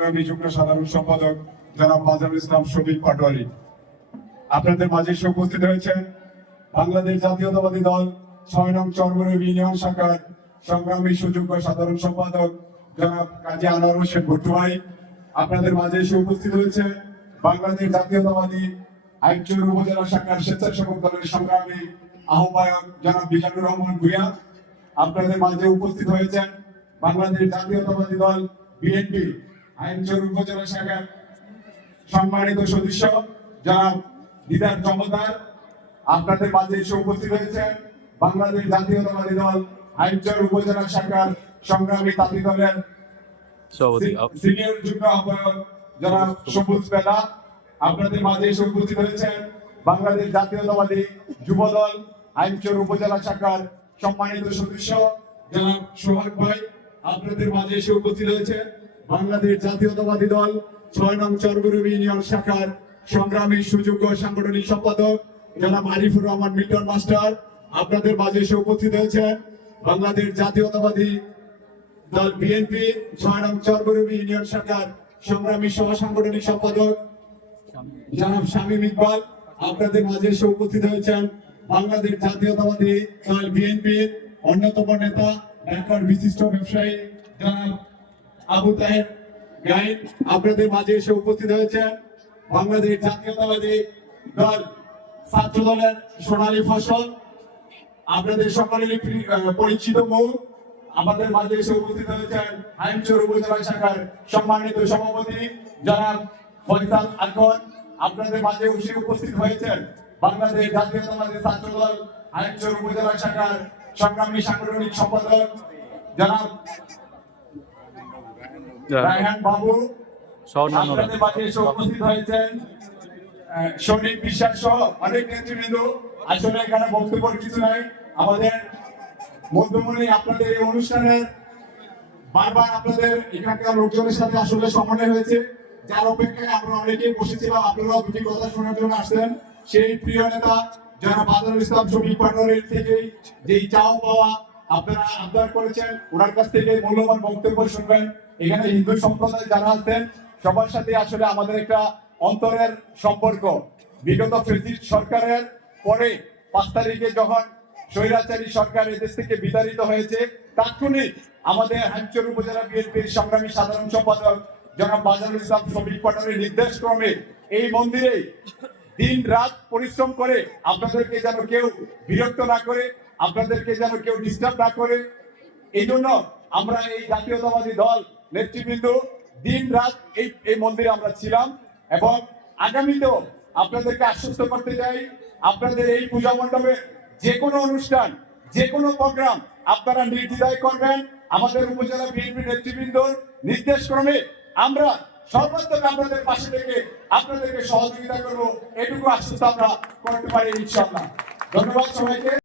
যুগ্ম সাধারণ সম্পাদক জনাব মাজারুল ইসলাম শফিক পাটোয়ারি আপনাদের মাঝে এসে উপস্থিত হয়েছেন বাংলাদেশ জাতীয়তাবাদী দল ৬ নং চরবরুই ইউনিয়ন শাখার সংগ্রামী সুযোগ্য সাধারণ সম্পাদক জনাব কাজী আনোয়ার হোসেন ভুট্টু ভাই। আপনাদের মাঝে এসে উপস্থিত হয়েছে বাংলাদেশ জাতীয়তাবাদী আইচর উপজেলা শাখার স্বেচ্ছাসেবক দলের সংগ্রামী আহ্বায়ক জনাব বিজানুর রহমান ভূঁইয়া। আপনাদের মাঝে উপস্থিত হয়েছেন বাংলাদেশ জাতীয়তাবাদী দল বিএনপি আইনচর উপজেলা শাখার সম্মানিত সদস্য জনাব দিদার জমাদার। আপনাদের মাঝে এসে উপস্থিত হয়েছেন বাংলাদেশ জাতীয়তাবাদী দল আইনচর উপজেলা শাখার সংগ্রামী তাঁতি দলের সিনিয়র যুগ্ম আহ্বায়ক জনাব সবুজ পেদা। আপনাদের মাঝে এসে উপস্থিত হয়েছেন বাংলাদেশ জাতীয়তাবাদী যুব দল আইনচর উপজেলা শাখার সম্মানিত সদস্য জনাব সোহাগ ভাই। আপনাদের মাঝে এসে উপস্থিত হয়েছে বাংলাদেশ জাতীয়তাবাদী দল ৬ নং চরবরুই ইউনিয়ন শাখার সংগ্রামী সুযোগ্য সাংগঠনিক সম্পাদক জনাব আরিফুর রহমান মিল্টন মাস্টার। আপনাদের মাঝে এসে উপস্থিত হয়েছে বাংলাদেশ জাতীয়তাবাদী দল বিএনপি ৬ নং চরবরুই ইউনিয়ন শাখার সংগ্রামী সহ সাংগঠনিক সম্পাদক জনাব শামীম ইকবাল। আপনাদের মাঝে এসে উপস্থিত হয়েছেন বাংলাদেশ জাতীয়তাবাদী দল বিএনপির অন্যতম নেতা ঢাকার বিশিষ্ট ব্যবসায়ী জনাব আবু তাহের গাইন। আপনাদের মাঝে এসে উপস্থিত হয়েছেন বাংলাদেশ জাতীয়তাবাদী দল ছাত্র দলের সোনালী ফসল। আপনাদের সকলেরই পরিচিত মুখ। আমাদের মাঝে এসে উপস্থিত হয়েছেন আইনচর উপজেলা শাখার সম্মানিত সভাপতি জনাব ফয়সাল আকন। আপনাদের মাঝে এসে উপস্থিত হয়েছেন বাংলাদেশ জাতীয়তাবাদী ছাত্র দল আইনচর উপজেলা শাখার সংগ্রামী সাংগঠনিক সম্পাদক জনাব রায়হান বাবু। আপনাদের মাঝে এসে উপস্থিত হয়েছেন শরীফ বিশ্বাস সহ অনেক নেতৃবৃন্দ। আসলে এখানে বক্তব্যের কিছু নাই। আমাদের মধ্যমণি আপনাদের এই অনুষ্ঠানের বারবার আপনাদের এখানকার লোকজনের সাথে আসলে সমন্বয় হয়েছে, যার অপেক্ষায় আমরা অনেকেই বসেছিলাম। আপনারাও দুটি কথা শোনার জন্য আসছেন। সেই প্রিয় নেতা যারা মাজারুল ইসলাম শফিক পাটোয়ারির থেকেই যেই চাও পাওয়া আপনারা আবদার করেছেন, ওনার কাছ থেকে মূল্যবান বক্তব্য শুনবেন। এখানে হিন্দু সম্প্রদায় যারা আছেন সবার সাথে আসলে আমাদের একটা অন্তরের সম্পর্ক। বিগত ফ্যাসিস্ট সরকারের পরে ৫ তারিখে যখন স্বৈরাচারী সরকার এদেশ থেকে বিতাড়িত হয়েছে, তাৎক্ষণিক আমাদের আইনচর উপজেলা বিএনপির সংগ্রামী সাধারণ সম্পাদক জনাব মাজারুল ইসলাম শফিক পাটোয়ারির নির্দেশ ক্রমে এই মন্দিরে দিন রাত পরিশ্রম করে আপনাদেরকে যেন কেউ বিরক্ত না করে, আপনাদেরকে যেন কেউ ডিস্টার্ব না করে, এই জন্য আমরা এই জাতীয়তাবাদী দল নেতৃবৃন্দ দিন রাত এই মন্দিরে আমরা ছিলাম। এবং আগামীতেও আপনাদেরকে আশ্বস্ত করতে চাই, আপনাদের এই পূজা মণ্ডপে যে কোনো অনুষ্ঠান, যে কোনো প্রোগ্রাম আপনারা নির্দ্বিধায় করবেন। আমাদের উপজেলা বিএনপি নেতৃবৃন্দ নির্দেশ ক্রমে আমরা সর্বাত্মক আপনাদের পাশে থেকে আপনাদেরকে সহযোগিতা করবো, এটুকু আশ্বস্ত আমরা করতে পারি ইনশাআল্লাহ। ধন্যবাদ সবাইকে।